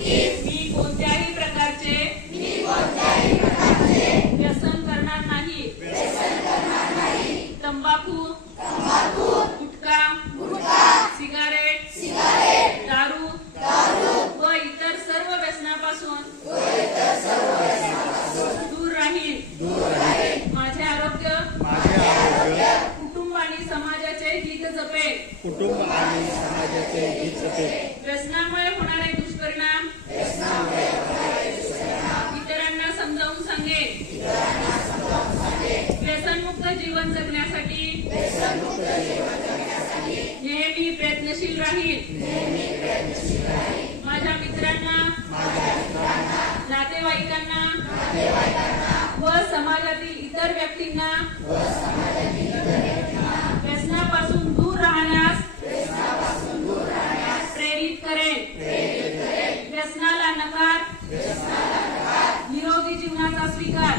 मी कोणत्याही प्रकारचे व्यसन करणार नाही. तंबाखू, गुटखा, सिगारेट, दारू व इतर सर्व व्यसनापासून दूर राहील. माझे आरोग्य कुटुंब आणि समाजाचे हित जपेल. व्यसनामुळे होणारे दुष्परिणाम इतरांना समजावून सांगेन. व्यसनमुक्त जीवन जगण्यासाठी नेहमी प्रयत्नशील राहील. माझ्या मित्रांना, नातेवाईकांना व समाजातील इतर व्यक्तींना व्यसनापासून दूर राहण्यास प्रेरित करेन. व्यसनाला नकार, निरोगी जीवनाचा स्वीकार.